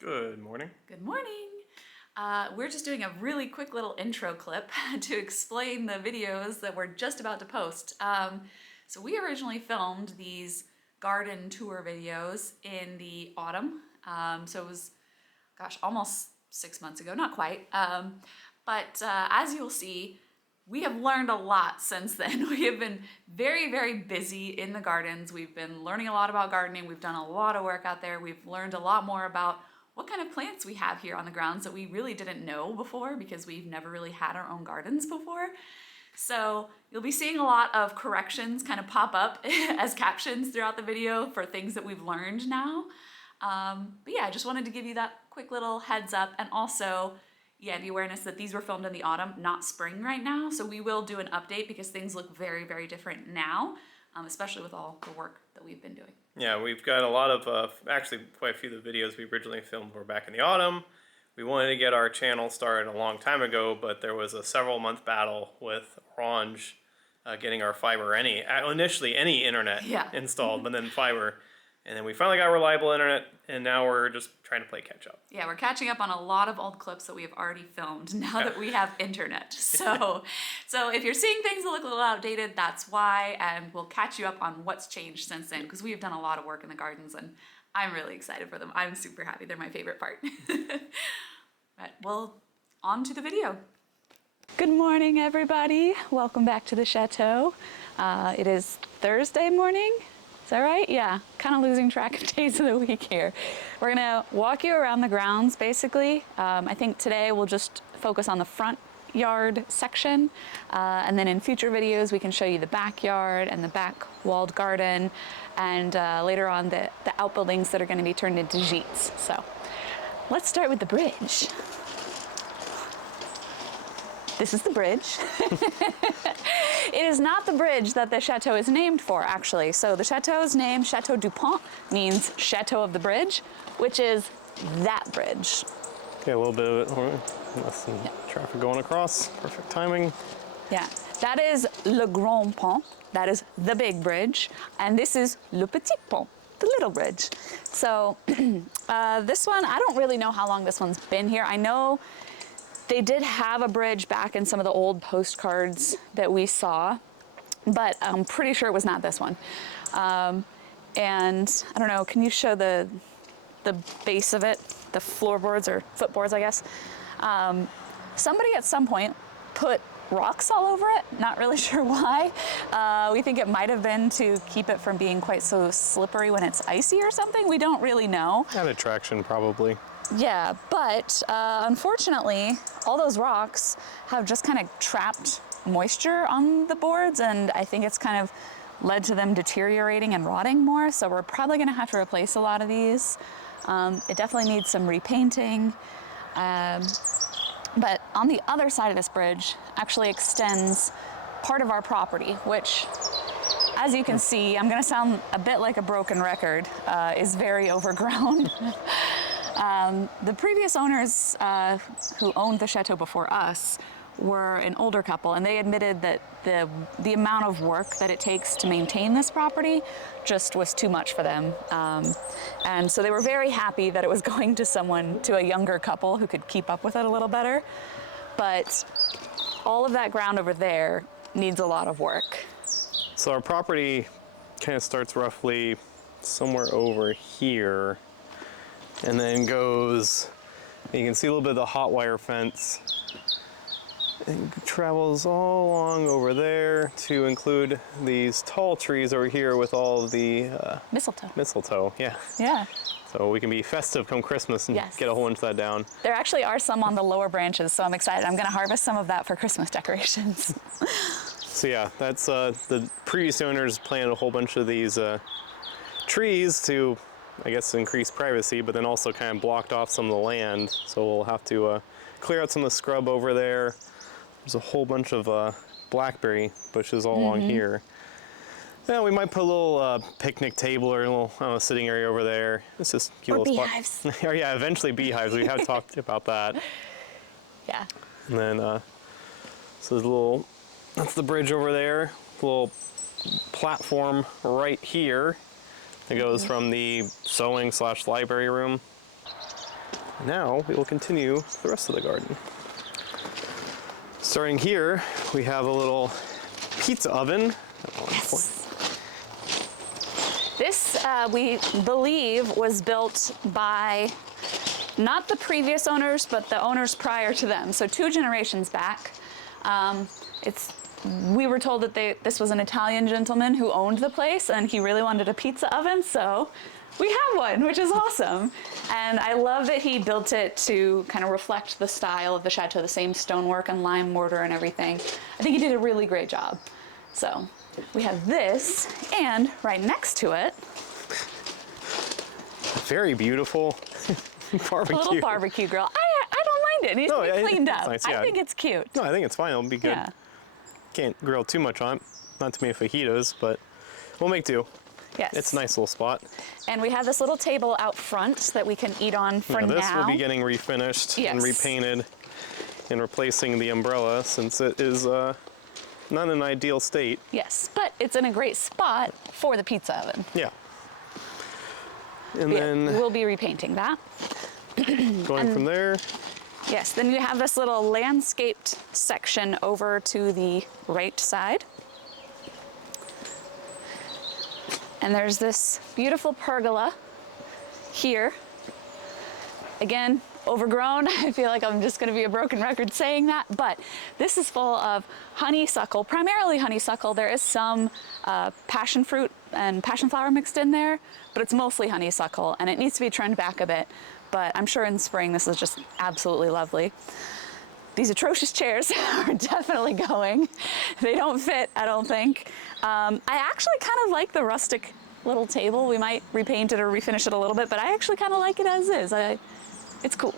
Good morning. Good morning. We're just doing a really quick little intro clip to explain the videos that we're just about to post. So we originally filmed these garden tour videos in the autumn. So it was, gosh, almost 6 months ago, not quite. But as you'll see, we have learned a lot since then. We have been very, very busy in the gardens. We've been learning a lot about gardening. We've done a lot of work out there. We've learned a lot more about what kind of plants we have here on the grounds that we really didn't know before because we've never really had our own gardens before. So you'll be seeing a lot of corrections kind of pop up as captions throughout the video for things that we've learned now. But yeah, I just wanted to give you that quick little heads up, and also, yeah, the awareness that these were filmed in the autumn, not spring right now. So we will do an update because things look very, very different now, especially with all the work that we've been doing. Yeah, we've got a lot of, actually quite a few of the videos we originally filmed were back in the autumn. We wanted to get our channel started a long time ago, but there was a several-month battle with Orange getting our fiber, initially any internet installed, but then fiber. And then we finally got reliable internet, and now we're just trying to play catch up. Yeah, we're catching up on a lot of old clips that we have already filmed now that we have internet. So if you're seeing things that look a little outdated, that's why, and we'll catch you up on what's changed since then, because we have done a lot of work in the gardens, and I'm really excited for them. I'm super happy. They're my favorite part. But well, on to the video. Good morning, everybody. Welcome back to the chateau. It is Thursday morning. Is that right? Yeah, kind of losing track of days of the week here. We're gonna walk you around the grounds, basically. I think today we'll just focus on the front yard section, and then in future videos we can show you the backyard and the back walled garden, and later on the outbuildings that are gonna be turned into gîtes. So let's start with the bridge. This is the bridge. It is not the bridge that the chateau is named for, actually. So the chateau's name, Château du Pont, means Chateau of the Bridge, which is that bridge. Okay, a little bit of it. Let's see. Yeah. Traffic going across. Perfect timing. Yeah, that is le grand pont. That is the big bridge. And this is le petit pont, the little bridge. So this one, I don't really know how long this one's been here. I know they did have a bridge back in some of the old postcards that we saw, but I'm pretty sure it was not this one. And I don't know, can you show the base of it? The floorboards or footboards, I guess. Somebody at some point put rocks all over it, not really sure why. We think it might have been to keep it from being quite so slippery when it's icy or something. We don't really know. An attraction, probably. Yeah, but unfortunately, all those rocks have just kind of trapped moisture on the boards, and I think it's kind of led to them deteriorating and rotting more, so we're probably gonna have to replace a lot of these. It definitely needs some repainting, but on the other side of this bridge actually extends part of our property, which, as you can see, I'm gonna sound a bit like a broken record, is very overgrown. The previous owners who owned the chateau before us were an older couple, and they admitted that the amount of work that it takes to maintain this property just was too much for them. And so they were very happy that it was going to a younger couple who could keep up with it a little better. But all of that ground over there needs a lot of work. So our property kind of starts roughly somewhere over here, and then goes, you can see a little bit of the hot wire fence. It travels all along over there to include these tall trees over here with all of the mistletoe. Mistletoe, yeah. Yeah. So we can be festive come Christmas and get a whole bunch of that down. There actually are some on the lower branches, so I'm excited. I'm gonna harvest some of that for Christmas decorations. So yeah, that's the previous owners planted a whole bunch of these trees to, I guess, increase privacy, but then also kind of blocked off some of the land. So we'll have to clear out some of the scrub over there. There's a whole bunch of blackberry bushes all along here. Yeah, we might put a little picnic table or a little sitting area over there. It's just a cute little beehives. Spot. Oh yeah, eventually beehives. We have talked about that. Yeah. And then, so there's that's the bridge over there. A little platform right here. It goes from the sewing / library room Now we will continue the rest of the garden. Starting here, we have a little pizza oven. Yes. This, we believe, was built by not the previous owners, but the owners prior to them. So 2 generations back. We were told that this was an Italian gentleman who owned the place, and he really wanted a pizza oven, so we have one, which is awesome. And I love that he built it to kind of reflect the style of the chateau, the same stonework and lime mortar and everything. I think he did a really great job. So we have this, and right next to it, very beautiful barbecue. a little barbecue grill. I don't mind it. It needs to be cleaned up. Nice, yeah. I think it's cute. No, I think it's fine. It'll be good. Yeah. Can't grill too much on it. Not too many fajitas, but we'll make do. Yes. It's a nice little spot. And we have this little table out front that we can eat on for now. This will be getting refinished and repainted and replacing the umbrella since it is not in an ideal state. Yes, but it's in a great spot for the pizza oven. Yeah. And then we'll be repainting that. Going from there. Yes, then you have this little landscaped section over to the right side. And there's this beautiful pergola here. Again, overgrown. I feel like I'm just gonna be a broken record saying that, but this is full of honeysuckle, primarily honeysuckle. There is some passion fruit and passion flower mixed in there, but it's mostly honeysuckle, and it needs to be trimmed back a bit. But I'm sure in spring this is just absolutely lovely. These atrocious chairs are definitely going. They don't fit, I don't think. I actually kind of like the rustic little table. We might repaint it or refinish it a little bit, but I actually kind of like it as is. It's cool.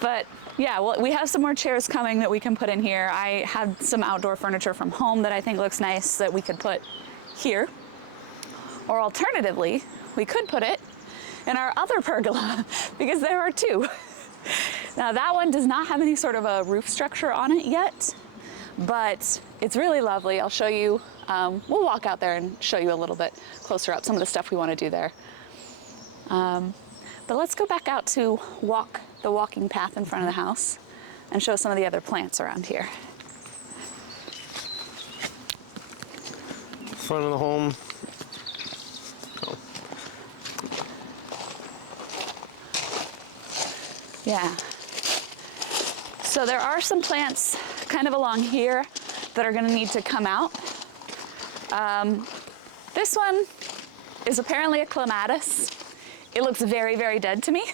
But yeah, well, we have some more chairs coming that we can put in here. I had some outdoor furniture from home that I think looks nice that we could put here. Or alternatively, we could put it in our other pergola because there are 2. Now that one does not have any sort of a roof structure on it yet, but it's really lovely. I'll show you, we'll walk out there and show you a little bit closer up some of the stuff we want to do there. But let's go back out to walk the walking path in front of the house and show some of the other plants around here. Front of the home. Yeah. So there are some plants kind of along here that are going to need to come out. This one is apparently a clematis. It looks very, very dead to me.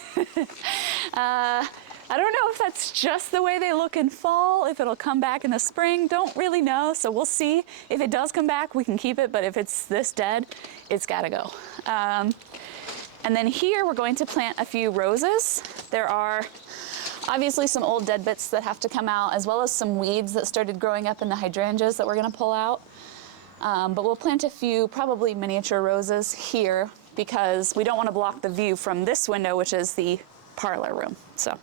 I don't know if that's just the way they look in fall, if it'll come back in the spring, don't really know. So we'll see. If it does come back, we can keep it, but if it's this dead, it's gotta go. And then here we're going to plant a few roses. There are obviously some old dead bits that have to come out, as well as some weeds that started growing up in the hydrangeas that we're gonna pull out. But we'll plant a few probably miniature roses here because we don't want to block the view from this window, which is the parlor room. So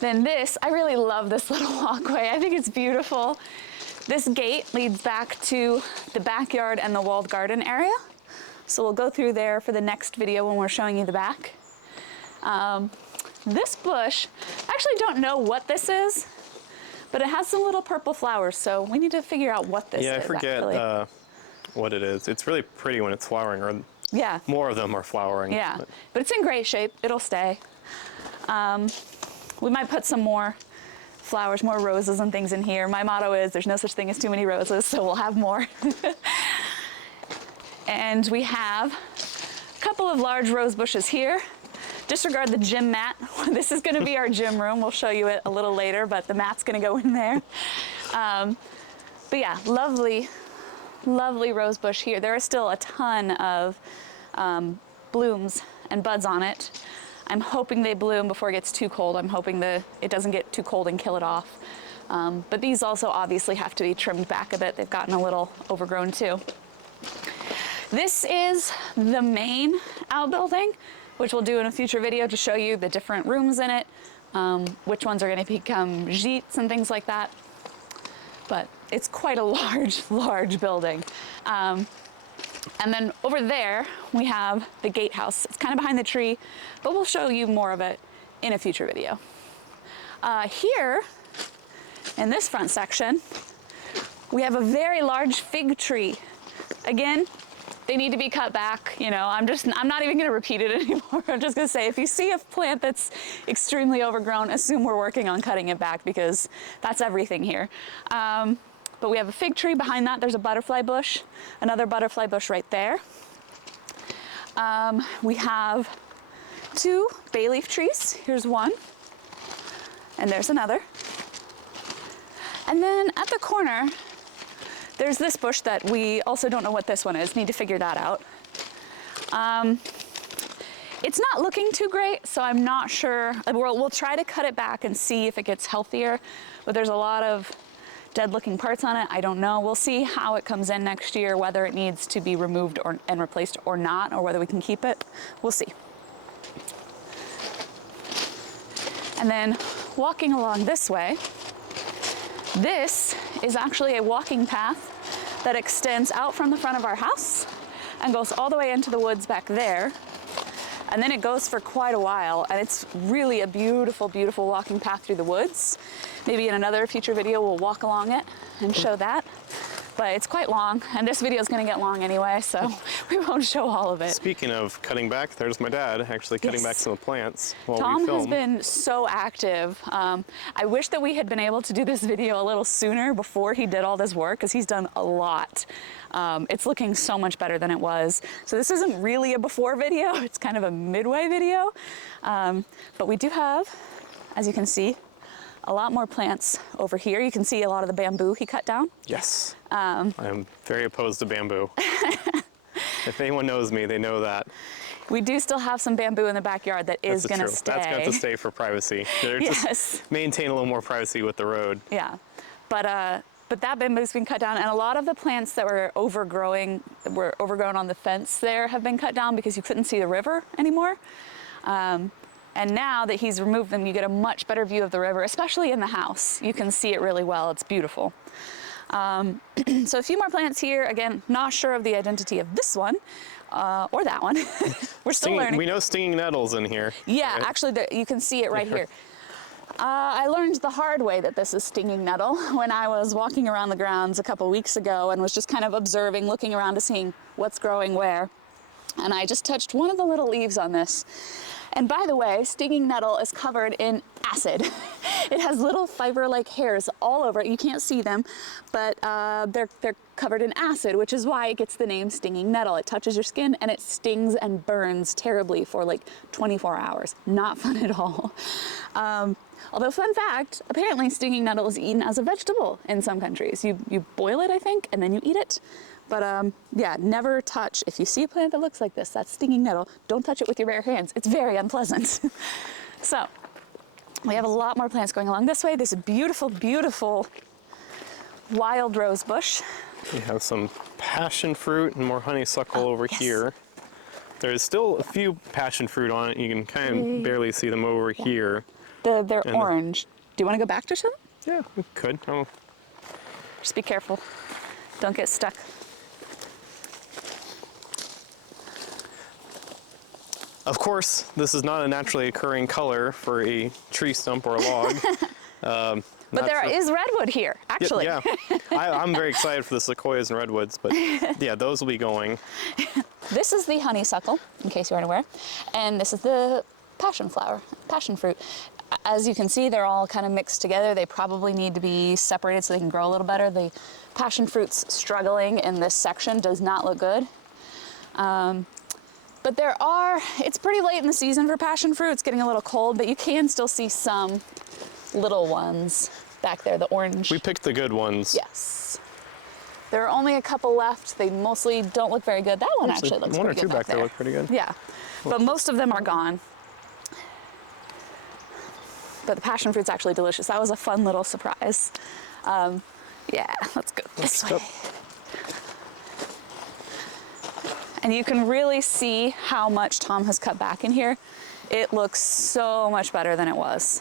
then this, I really love this little walkway. I think it's beautiful. This gate leads back to the backyard and the walled garden area. So we'll go through there for the next video when we're showing you the back. This bush, I actually don't know what this is, but it has some little purple flowers, so we need to figure out what this is. Yeah, I forget what it is. It's really pretty when it's flowering, or yeah, more of them are flowering. Yeah, but it's in great shape. It'll stay. We might put some more flowers, more roses and things in here. My motto is there's no such thing as too many roses, so we'll have more. And we have a couple of large rose bushes here. Disregard the gym mat. This is gonna be our gym room. We'll show you it a little later, but the mat's gonna go in there. But yeah, lovely, lovely rose bush here. There are still a ton of blooms and buds on it. I'm hoping they bloom before it gets too cold. I'm hoping that it doesn't get too cold and kill it off. But these also obviously have to be trimmed back a bit. They've gotten a little overgrown too. This is the main outbuilding, which we'll do in a future video to show you the different rooms in it, which ones are going to become gîtes and things like that. But it's quite a large, large building. And then over there, we have the gatehouse. It's kind of behind the tree, but we'll show you more of it in a future video. Here, in this front section, we have a very large fig tree. Again, they need to be cut back. You know, I'm not even gonna repeat it anymore. I'm just gonna say, if you see a plant that's extremely overgrown, assume we're working on cutting it back, because that's everything here. But we have a fig tree. Behind that, there's a butterfly bush, another butterfly bush right there. We have 2 bay leaf trees. Here's one, and there's another. And then at the corner, there's this bush that we also don't know what this one is. Need to figure that out. It's not looking too great, so I'm not sure. We'll try to cut it back and see if it gets healthier, but there's a lot of dead looking parts on it. I don't know. We'll see how it comes in next year, whether it needs to be removed and replaced or not, or whether we can keep it. We'll see. And then walking along this way, this is actually a walking path that extends out from the front of our house and goes all the way into the woods back there. And then it goes for quite a while, and it's really a beautiful, beautiful walking path through the woods. Maybe in another future video we'll walk along it and show that. But it's quite long, and this video is going to get long anyway, so we won't show all of it. Speaking of cutting back, there's my dad actually cutting back some of the plants while Tom we film. has been so active. I wish that we had been able to do this video a little sooner before he did all this work, because he's done a lot. It's looking so much better than it was. So this isn't really a before video, it's kind of a midway video. But we do have, as you can see, a lot more plants over here. You can see a lot of the bamboo he cut down. Yes. I'm very opposed to bamboo. If anyone knows me, they know that. We do still have some bamboo in the backyard that is going to stay. That's got to stay for privacy. Yes. Just maintain a little more privacy with the road. Yeah. But that bamboo's been cut down, and a lot of the plants that were overgrown on the fence there have been cut down because you couldn't see the river anymore. And now that he's removed them, you get a much better view of the river, especially in the house. You can see it really well. It's beautiful. So a few more plants here. Again, not sure of the identity of this one or that one. We're still learning. We know stinging nettles in here. Yeah, right? actually, you can see it right here. I learned the hard way that this is stinging nettle when I was walking around the grounds a couple weeks ago and was just kind of observing, looking around to see what's growing where. And I just touched one of the little leaves on this. And by the way, stinging nettle is covered in acid. It has little fiber-like hairs all over it. You can't see them, but they're covered in acid, which is why it gets the name stinging nettle. It touches your skin and it stings and burns terribly for like 24 hours. Not fun at all. Although, fun fact, apparently stinging nettle is eaten as a vegetable in some countries. You boil it, I think, and then you eat it. But yeah, never touch. If you see a plant that looks like this, that's stinging nettle, don't touch it with your bare hands. It's very unpleasant. So we have a lot more plants going along this way. There's a beautiful, beautiful wild rose bush. We have some passion fruit and more honeysuckle over here. There's still a few passion fruit on it. You can kind of barely see them over here. They're orange. Do you want to go back to show them? Yeah, we could. Oh. Just be careful. Don't get stuck. Of course, this is not a naturally occurring color for a tree stump or a log. But there is redwood here, actually. Yeah, I'm very excited for the sequoias and redwoods, but yeah, those will be going. This is the honeysuckle, in case you aren't aware, and this is the passion fruit. As you can see, they're all kind of mixed together. They probably need to be separated so they can grow a little better. The passion fruit's struggling in this section, does not look good. But it's pretty late in the season for passion fruit. It's getting a little cold, but you can still see some little ones back there, the orange. We picked the good ones. Yes. There are only a couple left. They mostly don't look very good. That one actually looks pretty good. One or two back there look pretty good. Yeah, but most of them are gone. But the passion fruit's actually delicious. That was a fun little surprise. Yeah, let's go this way. And you can really see how much Tom has cut back in here. It looks so much better than it was.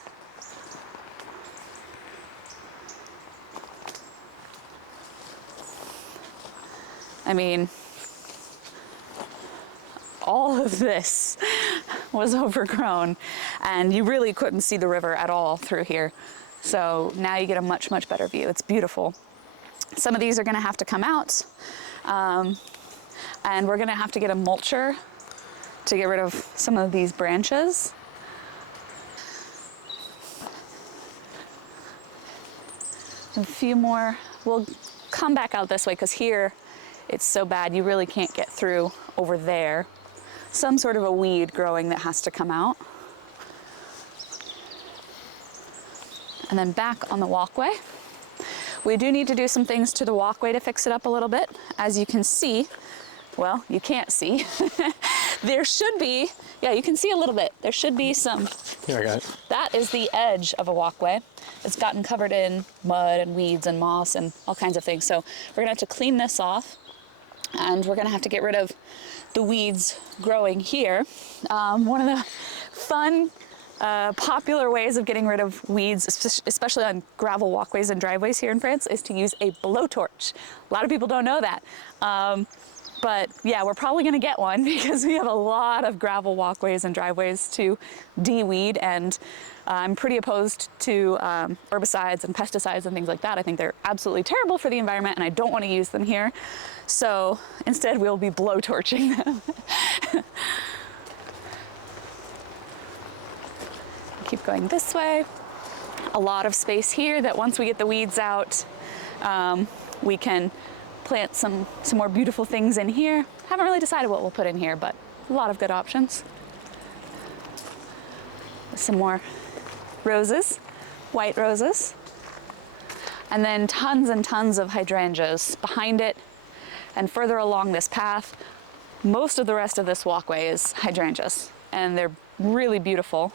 I mean, all of this was overgrown and you really couldn't see the river at all through here. So now you get a much, much better view. It's beautiful. Some of these are gonna have to come out, and we're gonna have to get a mulcher to get rid of some of these branches. A few more. We'll come back out this way because here it's so bad you really can't get through over there. Some sort of a weed growing that has to come out. And then back on the walkway. We do need to do some things to the walkway to fix it up a little bit. As you can see, well, you can't see. There should be, yeah, you can see a little bit. There should be some. Here, I got it. That is the edge of a walkway. It's gotten covered in mud and weeds and moss and all kinds of things. So we're gonna have to clean this off and we're gonna have to get rid of the weeds growing here. One of the fun, popular ways of getting rid of weeds, especially on gravel walkways and driveways here in France, is to use a blowtorch. A lot of people don't know that. But yeah, we're probably gonna get one because we have a lot of gravel walkways and driveways to de-weed, and I'm pretty opposed to herbicides and pesticides and things like that. I think they're absolutely terrible for the environment and I don't wanna use them here. So instead we'll be blowtorching them. Keep going this way. A lot of space here that once we get the weeds out, we can plant some more beautiful things in here. Haven't really decided what we'll put in here, but a lot of good options. Some more roses, white roses, and then tons and tons of hydrangeas behind it and further along this path. Most of the rest of this walkway is hydrangeas, and they're really beautiful,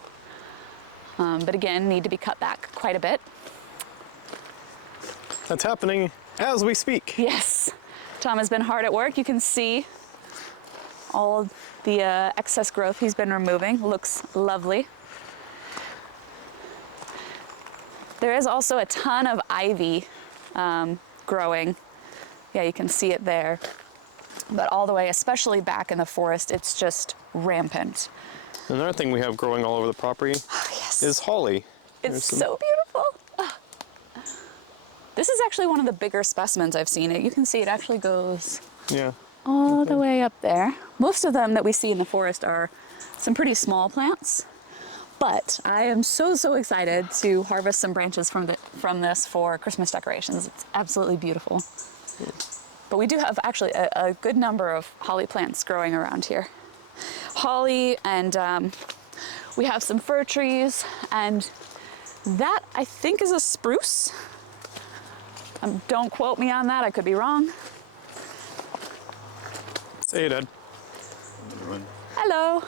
but again, need to be cut back quite a bit. That's happening as we speak. Yes, Tom has been hard at work. You can see all the excess growth he's been removing. Looks lovely. There is also a ton of ivy growing. Yeah, you can see it there. But all the way, especially back in the forest, it's just rampant. Another thing we have growing all over the property is holly. It's so beautiful. This is actually one of the bigger specimens I've seen. You can see it actually goes all the way up there. Most of them that we see in the forest are some pretty small plants, but I am so excited to harvest some branches from this for Christmas decorations. It's absolutely beautiful. But we do have actually a good number of holly plants growing around here. Holly, and we have some fir trees, and that I think is a spruce. Don't quote me on that, I could be wrong. Say it, Ed. Hello.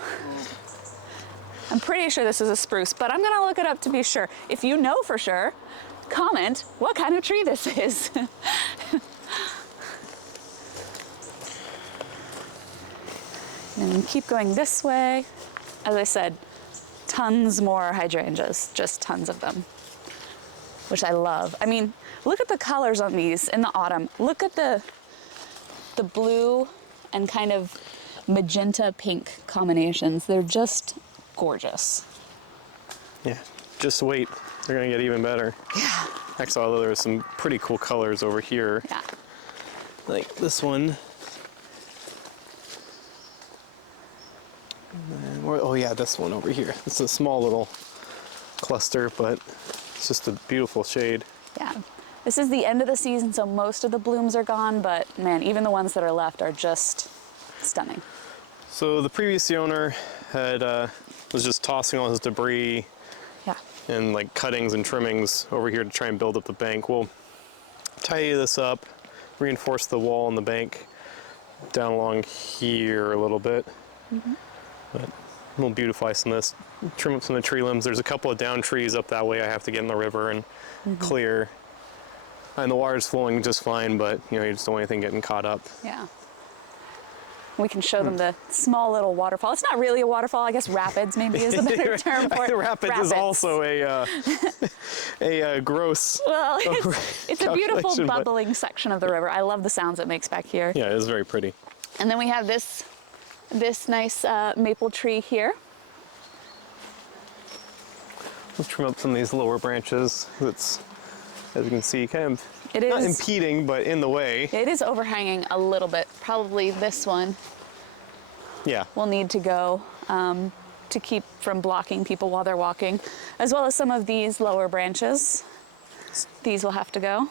I'm pretty sure this is a spruce, but I'm gonna look it up to be sure. If you know for sure, comment what kind of tree this is. And keep going this way. As I said, tons more hydrangeas, just tons of them, which I love. I mean, look at the colors on these in the autumn. Look at the blue and kind of magenta pink combinations. They're just gorgeous. Yeah, just wait. They're gonna get even better. Yeah. Actually, although there's some pretty cool colors over here. Yeah. Like this one. And oh yeah, this one over here. It's a small little cluster, but it's just a beautiful shade. Yeah. This is the end of the season, so most of the blooms are gone, but man, even the ones that are left are just stunning. So the previous owner had was just tossing all his debris and like cuttings and trimmings over here to try and build up the bank. We'll tidy this up, reinforce the wall and the bank down along here a little bit. But we'll beautify some of this, trim up some of the tree limbs. There's a couple of down trees up that way I have to get in the river and clear. And the water's flowing just fine, but you know, you just don't want anything getting caught up. Yeah. We can show them the small little waterfall. It's not really a waterfall, I guess rapids maybe is the better term for it. Rapids is also a gross. Well, it's a beautiful calculation, bubbling section of the river. I love the sounds it makes back here. Yeah, it is very pretty. And then we have this this nice maple tree here. We'll trim up some of these lower branches. It's, as you can see, kind of It not is. impeding, but in the way. It is overhanging a little bit. Probably this one Yeah. will need to go to keep from blocking people while they're walking, as well as some of these lower branches. These will have to go.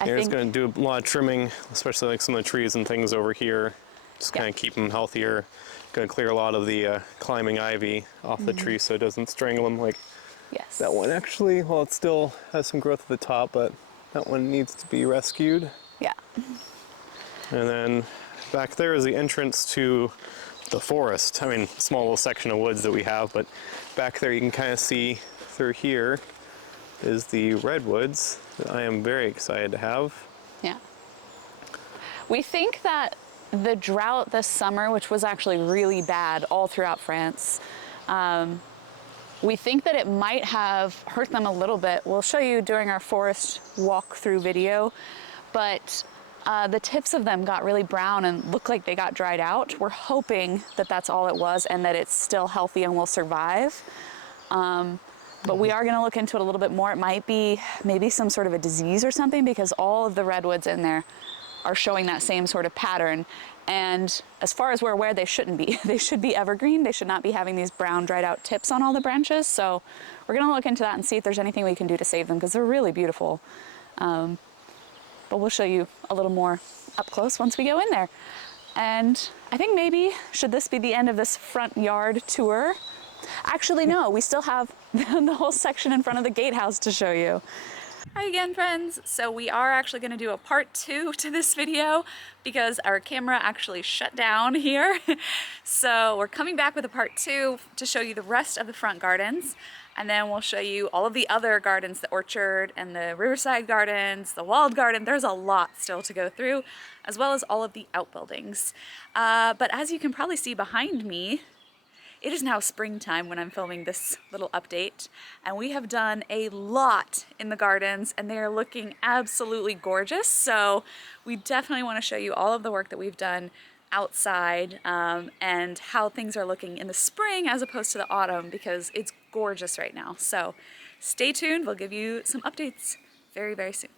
It's going to do a lot of trimming, especially like some of the trees and things over here. Just kind of keep them healthier. Going to clear a lot of the climbing ivy off the tree so it doesn't strangle them like Yes. that one actually. Well, it still has some growth at the top, but that one needs to be rescued. Yeah. And then back there is the entrance to the forest. I mean, small little section of woods that we have, but back there you can kind of see through here is the redwoods that I am very excited to have. Yeah. We think that the drought this summer, which was actually really bad all throughout France, we think that it might have hurt them a little bit. We'll show you during our forest walkthrough video, but the tips of them got really brown and looked like they got dried out. We're hoping that that's all it was and that it's still healthy and will survive. But we are going to look into it a little bit more. It might be maybe some sort of a disease or something, because all of the redwoods in there are showing that same sort of pattern. And as far as we're aware, they shouldn't be. They should be evergreen. They should not be having these brown dried out tips on all the branches. So we're going to look into that and see if there's anything we can do to save them, because they're really beautiful. But we'll show you a little more up close once we go in there. And I think maybe, should this be the end of this front yard tour? Actually, no, we still have the whole section in front of the gatehouse to show you. Hi again, friends. So we are actually going to do a part 2 to this video because our camera actually shut down here. So we're coming back with a part 2 to show you the rest of the front gardens. And then we'll show you all of the other gardens, the orchard and the Riverside gardens, the walled garden. There's a lot still to go through, as well as all of the outbuildings. But as you can probably see behind me, it is now springtime when I'm filming this little update, and we have done a lot in the gardens and they are looking absolutely gorgeous. So we definitely want to show you all of the work that we've done outside and how things are looking in the spring as opposed to the autumn, because it's gorgeous right now. So stay tuned, we'll give you some updates very, very soon.